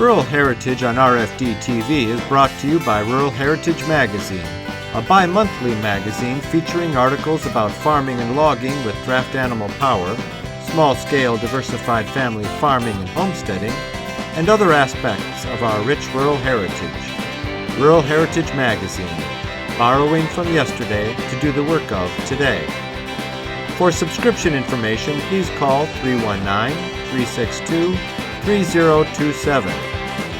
Rural Heritage on RFD TV is brought to you by Rural Heritage Magazine, a bi-monthly magazine featuring articles about farming and logging with draft animal power, small-scale diversified family farming and homesteading, and other aspects of our rich rural heritage. Rural Heritage Magazine, borrowing from yesterday to do the work of today. For subscription information, please call 319-362-3027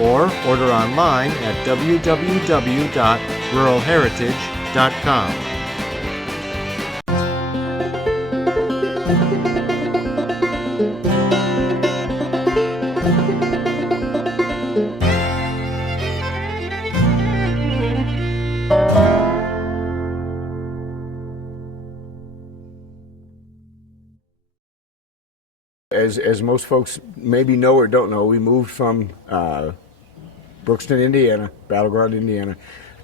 or order online at www.ruralheritage.com. As most folks maybe know or don't know, we moved from Brookston, Indiana, Battleground, Indiana,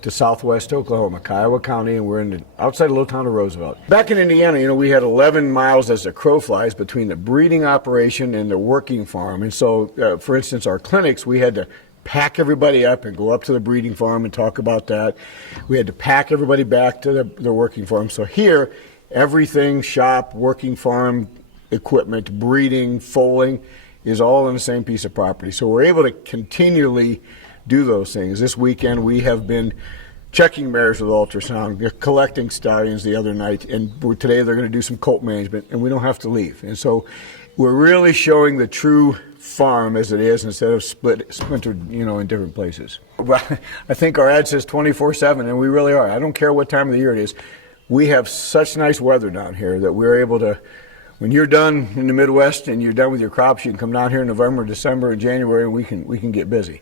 to southwest Oklahoma, Kiowa County, and we're in outside a little town of Roosevelt. Back in Indiana, we had 11 miles as the crow flies between the breeding operation and the working farm. And so, for instance, our clinics, we had to pack everybody up and go up to the breeding farm and talk about that. We had to pack everybody back to the working farm. So here, everything, shop, working farm, equipment, breeding, foaling, is all on the same piece of property. So we're able to continually do those things. This weekend we have been checking mares with ultrasound, collecting stallions the other night, and today they're going to do some colt management, and we don't have to leave. And so we're really showing the true farm as it is instead of splintered, in different places. Well, I think our ad says 24/7, and we really are. I don't care what time of the year it is. We have such nice weather down here that we're able to, when you're done in the Midwest and you're done with your crops, you can come down here in November, December, and January, and we can get busy.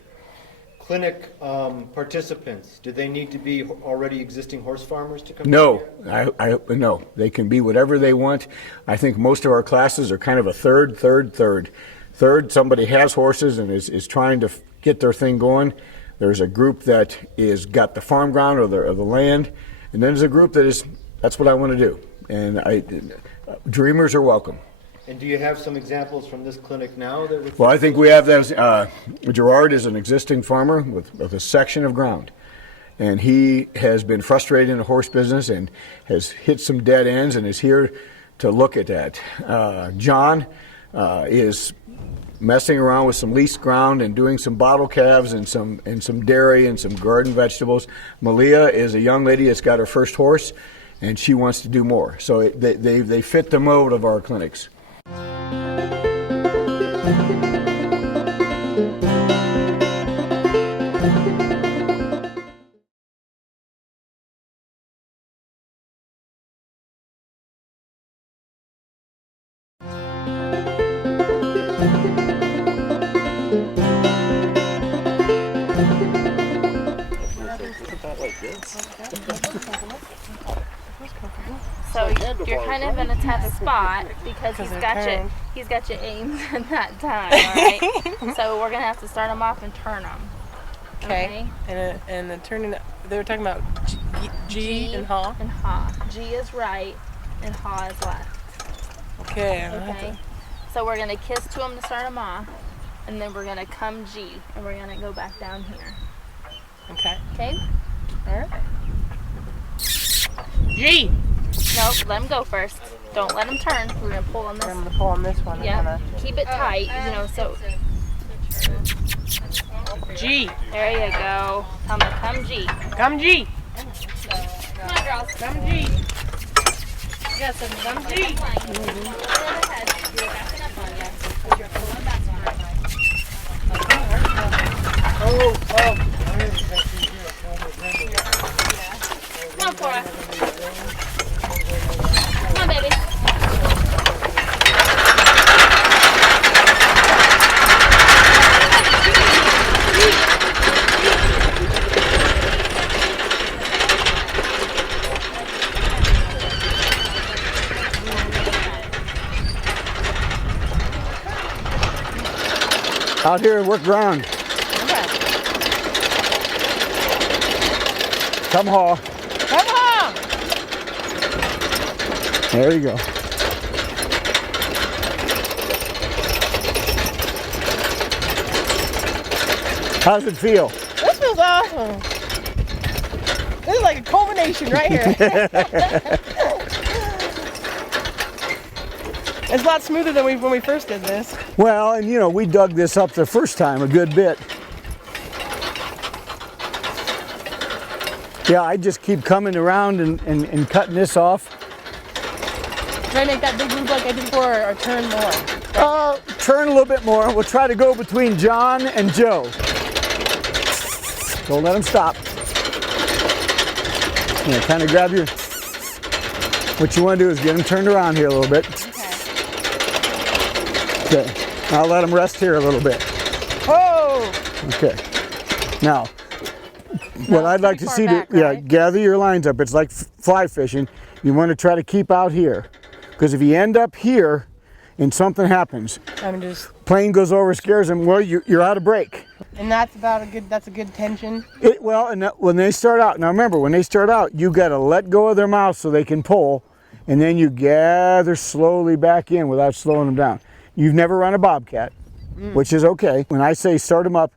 Clinic participants, do they need to be already existing horse farmers to come? No, no. They can be whatever they want. I think most of our classes are kind of a third. Third, somebody has horses and is trying to get their thing going. There's a group that is got the farm ground or the land, and then there's a group that is, that's what I want to do. And dreamers are welcome. And do you have some examples from this clinic now? Well, I think we have those. Gerard is an existing farmer with a section of ground. And he has been frustrated in the horse business and has hit some dead ends and is here to look at that. John is messing around with some leased ground and doing some bottle calves and some dairy and some garden vegetables. Malia is a young lady that's got her first horse, and she wants to do more. So they fit the mode of our clinics. So you're kind of in a tough spot because he's got you aimed at that time, right? So we're gonna have to start him off and turn him. Okay. And the turning, they were talking about G and haw. And haw. G is right, and haw is left. Okay. Okay. So we're gonna kiss to him to start him off, and then we're gonna come G, and we're gonna go back down here. Okay. Okay. All right. G. No, let him go first. Don't let him turn. We're gonna pull on this. I'm gonna pull on this one. Yeah. Keep it tight, so. G. There you go. Tell me, come G. Come G. Come on, girls. Come G. Yes, Come G. Come on, Cora. Come on, baby. Out here and work ground. Okay. Come haw. Come on. There you go. How does it feel? This feels awesome. This is like a culmination right here. It's a lot smoother than when we first did this. Well, and you know, we dug this up the first time a good bit. Yeah, I just keep coming around and cutting this off. Should I make that big loop like I did before, or turn more? Turn a little bit more. We'll try to go between John and Joe. Don't let him stop. Yeah, kind of grab your... What you want to do is get him turned around here a little bit. Okay. I'll let him rest here a little bit. Oh! Okay. Now, what I'd like to see, gather your lines up. It's like fly fishing. You want to try to keep out here. Because if you end up here and something happens, plane goes over, scares them, well, you're out of break. And that's a good tension. When they start out, now remember, when they start out, you got to let go of their mouth so they can pull, and then you gather slowly back in without slowing them down. You've never run a bobcat, which is okay. When I say start them up,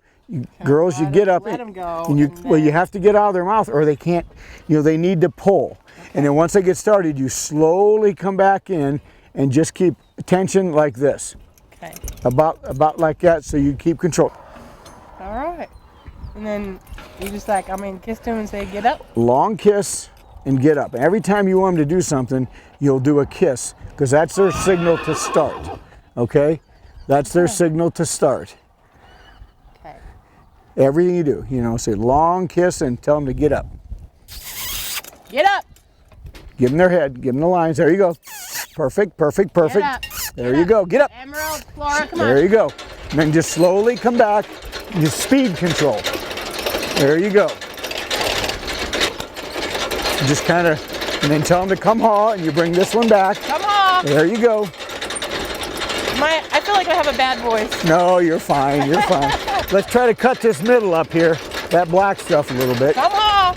girls, you get up and you have to get out of their mouth or they can't, they need to pull. And then once they get started, you slowly come back in and just keep tension like this. Okay. About like that, so you keep control. All right. And then you just kiss them and say, get up. Long kiss and get up. And every time you want them to do something, you'll do a kiss because that's their signal to start. Okay? That's their signal to start. Okay. Everything you do, say long kiss and tell them to get up. Get up. Give them their head, give them the lines. There you go. Perfect, perfect, perfect. There you go. Get up. Emerald, Flora, come on. There you go. And then just slowly come back. Just speed control. There you go. Just kind of, and then tell them to come haul, and you bring this one back. Come haul. There you go. I feel like I have a bad voice. No, you're fine. You're fine. Let's try to cut this middle up here, that black stuff a little bit. Come haul.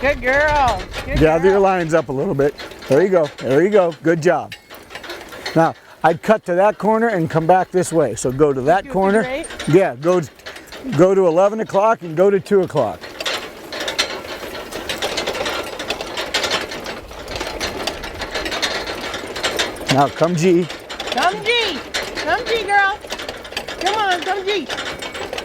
Good girl. Gather your lines up a little bit. There you go. There you go. Good job. Now, I'd cut to that corner and come back this way. So go to that corner. Yeah, go to 11 o'clock and go to 2 o'clock. Now come G. Come G. Come G, girl. Come on, come G.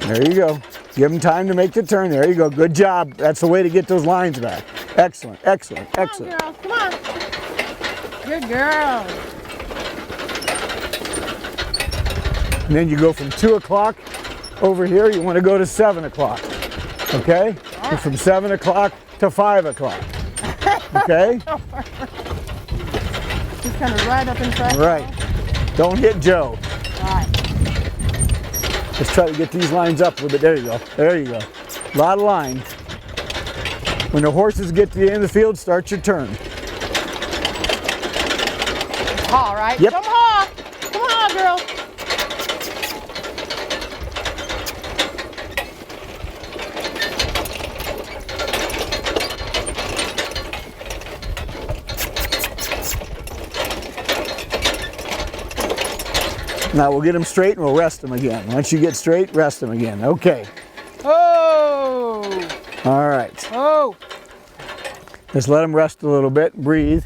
There you go. Give them time to make the turn. There you go. Good job. That's the way to get those lines back. Excellent, excellent, excellent. Come on, girl. Come on. Good girl. And then you go from 2 o'clock over here. You want to go to 7 o'clock. Okay? Right. And from 7 o'clock to 5 o'clock. Okay? Just kind of right up in front. Right. Don't hit Joe. Right. Let's try to get these lines up a little bit. There you go. There you go. A lot of line. When the horses get to the end of the field, start your turn. Haul, right? Yep. Come haul. Come on, girl. Now we'll get them straight and we'll rest them again. Once you get straight, rest them again. Okay. Oh. All right. Oh. Just let them rest a little bit, breathe.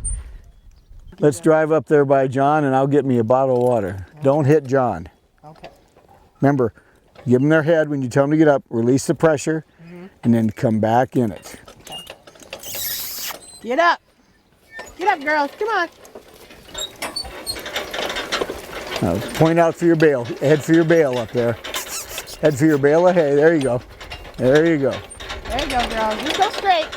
Let's drive up there by John and I'll get me a bottle of water. Okay. Don't hit John. Okay. Remember, give them their head when you tell them to get up, release the pressure, and then come back in it. Okay. Get up. Get up, girls. Come on. Now, point out for your bale. Head for your bale up there. Head for your bale of hay. There you go. There you go. There you go, girls. You're so straight.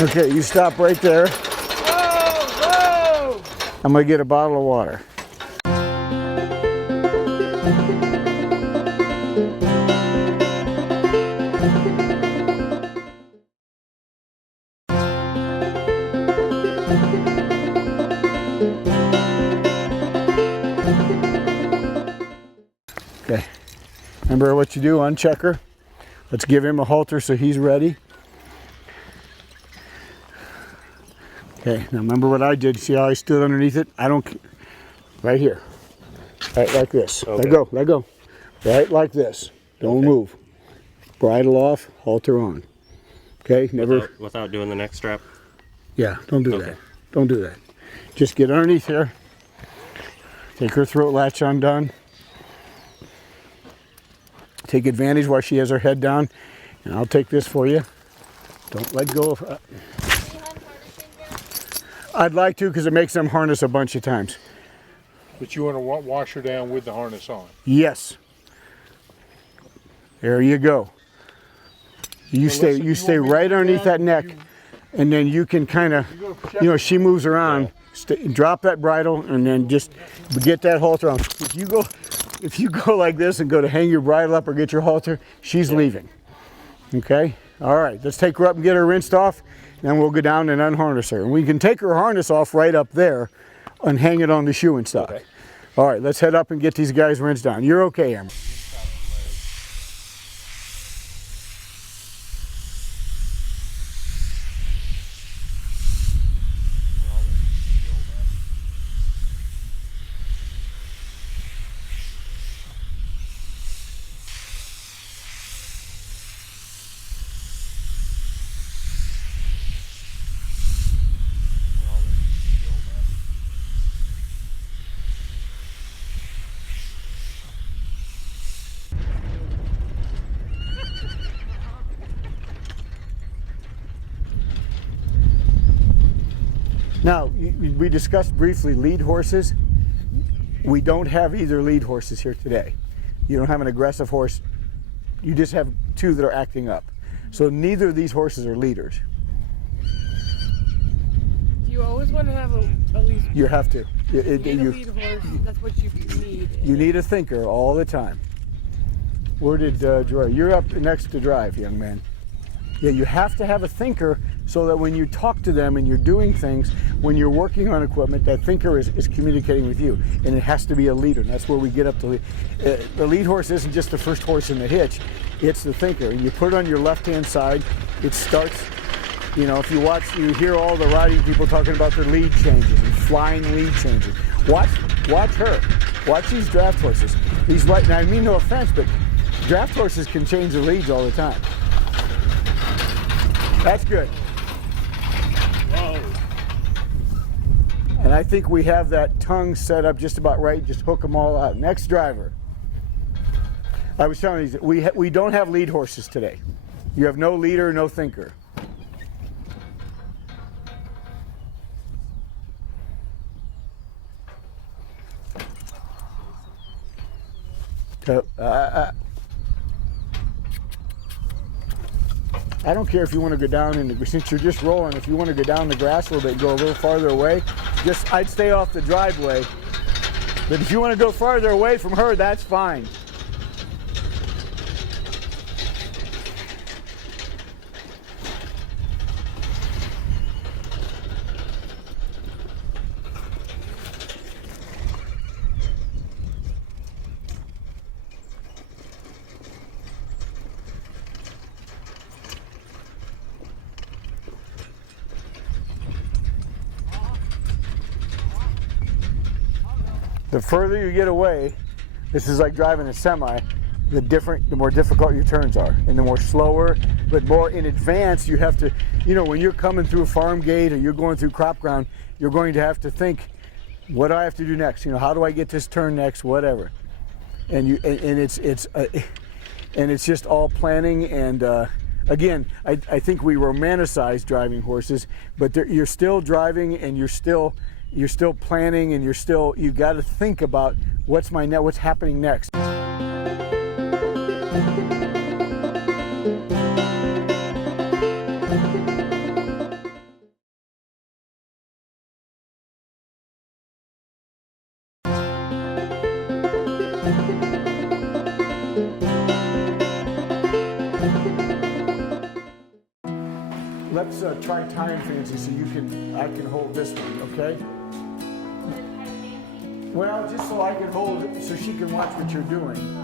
Okay, you stop right there. Whoa, whoa. I'm going to get a bottle of water. Okay, remember what you do, uncheck her. Let's give him a halter so he's ready. Okay, now remember what I did. See how I stood underneath it? I don't, right here. Right like this. Okay. Let go. Right like this. Don't move. Bridle off, halter on. Okay, never. Without doing the neck strap? Yeah, don't do that. Don't do that. Just get underneath here. Take her throat latch undone. Take advantage while she has her head down. And I'll take this for you. Don't let go of her. I'd like to, because it makes them harness a bunch of times. But you want to wash her down with the harness on? Yes. There you go. You stay right underneath that neck, and then you can kind of, you know, she moves around. Drop that bridle, and then just get that halter on. If you go like this and go to hang your bridle up or get your halter, she's leaving. Okay. All right. Let's take her up and get her rinsed off. Then we'll go down and unharness her. And we can take her harness off right up there and hang it on the shoe and stuff. Okay. All right, let's head up and get these guys rinsed down. You're okay, Amber. Now, we discussed briefly lead horses. We don't have either lead horses here today. You don't have an aggressive horse. You just have two that are acting up. So neither of these horses are leaders. Do you always want to have a lead? You have to. You need a lead horse. That's what you need. You need a thinker all the time. Where did Drive? You're up next to Drive, young man. Yeah, you have to have a thinker so that when you talk to them and you're doing things, when you're working on equipment, that thinker is communicating with you. And it has to be a leader. And that's where we get up to the lead horse isn't just the first horse in the hitch, it's the thinker. And you put it on your left-hand side, it starts, you know, if you watch, you hear all the riding people talking about their lead changes and flying lead changes. Watch her. Watch these draft horses. These right now, I mean no offense, but draft horses can change their leads all the time. That's good. Whoa. And I think we have that tongue set up just about right. Just hook them all out. Next driver. I was telling you, we don't have lead horses today. You have no leader, no thinker. I don't care if you want to go down, and since you're just rolling, if you want to go down the grass a little bit, go a little farther away, I'd stay off the driveway. But if you want to go farther away from her, that's fine. The further you get away, this is like driving a semi, the more difficult your turns are. And the more slower, but more in advance, you have to, you know, when you're coming through a farm gate or you're going through crop ground, you're going to have to think, what do I have to do next? You know, how do I get this turn next, whatever. And it's just all planning. And again, I think we romanticize driving horses, but you're still driving and you're still planning, and you've got to think about what's happening next. let's try tying fancy so I can hold this one, okay? Well, just so I can hold it so she can watch what you're doing.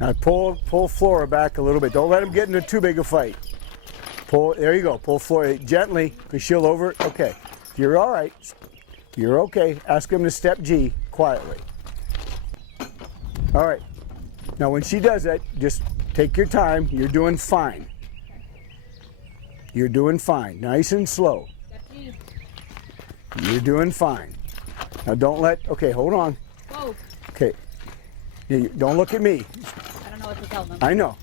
Now pull Flora back a little bit. Don't let him get into too big a fight. Pull, there you go. Pull Flora gently, because she'll over. Okay, you're all right. You're okay. Ask him to step G quietly. All right. Now when she does that, just take your time. You're doing fine. You're doing fine. Nice and slow. You're doing fine. Now don't let, okay, hold on. Whoa. Okay. Don't look at me. I don't know what to tell them. I know.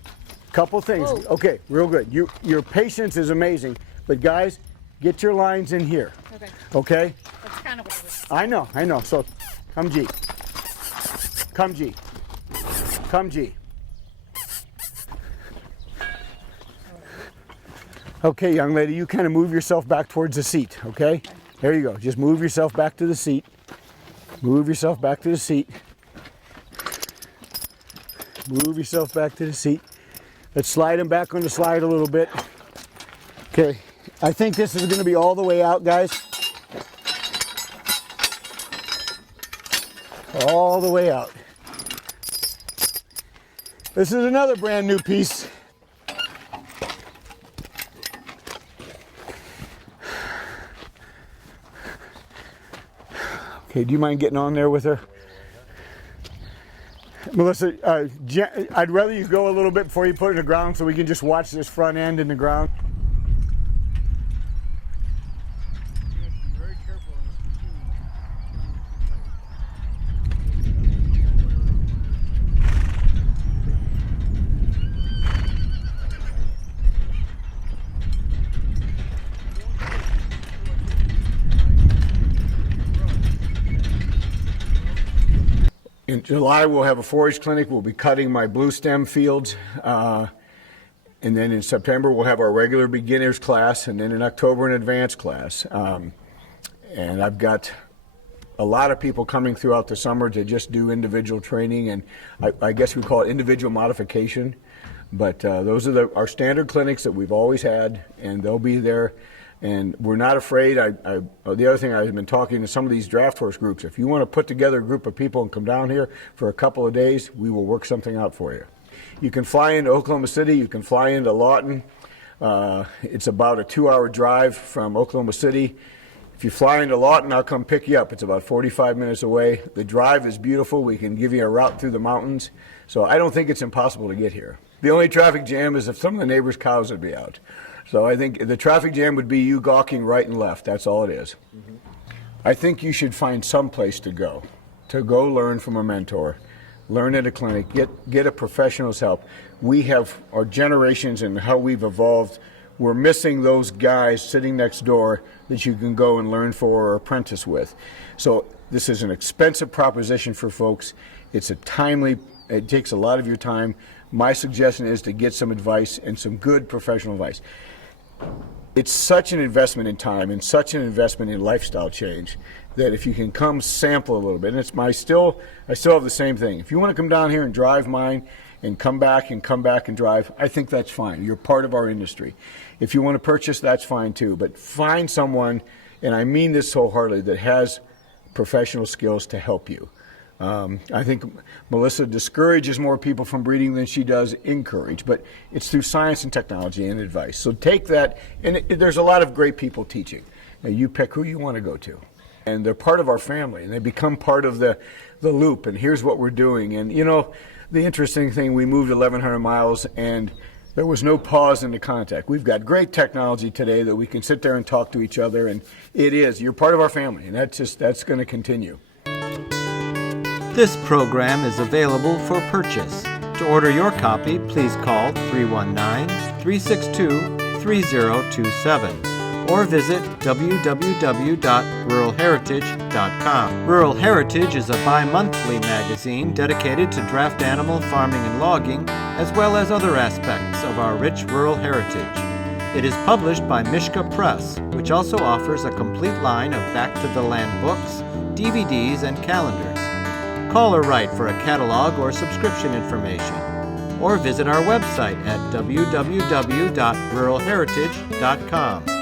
Couple things. Whoa. Okay, real good. Your patience is amazing. But guys, get your lines in here. Okay. Okay? That's kind of what it was. I know. So, come G. Come G. Come G. Okay, young lady, you kind of move yourself back towards the seat, okay? There you go. Just move yourself back to the seat. Move yourself back to the seat. Move yourself back to the seat. Let's slide him back on the slide a little bit. Okay, I think this is going to be all the way out, guys. All the way out. This is another brand new piece. Okay, do you mind getting on there with her? Melissa, I'd rather you go a little bit before you put it in the ground so we can just watch this front end in the ground. In July, we'll have a forage clinic. We'll be cutting my blue stem fields. And then in September, we'll have our regular beginners class. And then in October, an advanced class. And I've got a lot of people coming throughout the summer to just do individual training. And I guess we call it individual modification. But those are our standard clinics that we've always had. And they'll be there. And we're not afraid. The other thing, I've been talking to some of these draft horse groups. If you want to put together a group of people and come down here for a couple of days, we will work something out for you. You can fly into Oklahoma City. You can fly into Lawton. It's about a 2-hour drive from Oklahoma City. If you fly into Lawton, I'll come pick you up. It's about 45 minutes away. The drive is beautiful. We can give you a route through the mountains. So I don't think it's impossible to get here. The only traffic jam is if some of the neighbors' cows would be out. So I think the traffic jam would be you gawking right and left. That's all it is. Mm-hmm. I think you should find some place to go learn from a mentor, learn at a clinic, get a professional's help. We have our generations and how we've evolved. We're missing those guys sitting next door that you can go and learn for or apprentice with. So this is an expensive proposition for folks. It takes a lot of your time. My suggestion is to get some advice and some good professional advice. It's such an investment in time and such an investment in lifestyle change that if you can come sample a little bit, and I still have the same thing. If you want to come down here and drive mine and come back and drive, I think that's fine. You're part of our industry. If you want to purchase, that's fine too. But find someone, and I mean this wholeheartedly, that has professional skills to help you. I think Melissa discourages more people from breeding than she does encourage, but it's through science and technology and advice. So take that, and there's a lot of great people teaching. Now you pick who you want to go to. And they're part of our family, and they become part of the loop, and here's what we're doing. And you know, the interesting thing, we moved 1,100 miles, and there was no pause in the contact. We've got great technology today that we can sit there and talk to each other, and you're part of our family, and that's going to continue. This program is available for purchase. To order your copy, please call 319-362-3027 or visit www.ruralheritage.com. Rural Heritage is a bi-monthly magazine dedicated to draft animal farming and logging, as well as other aspects of our rich rural heritage. It is published by Mishka Press, which also offers a complete line of back-to-the-land books, DVDs, and calendars. Call or write for a catalog or subscription information, or visit our website at www.ruralheritage.com.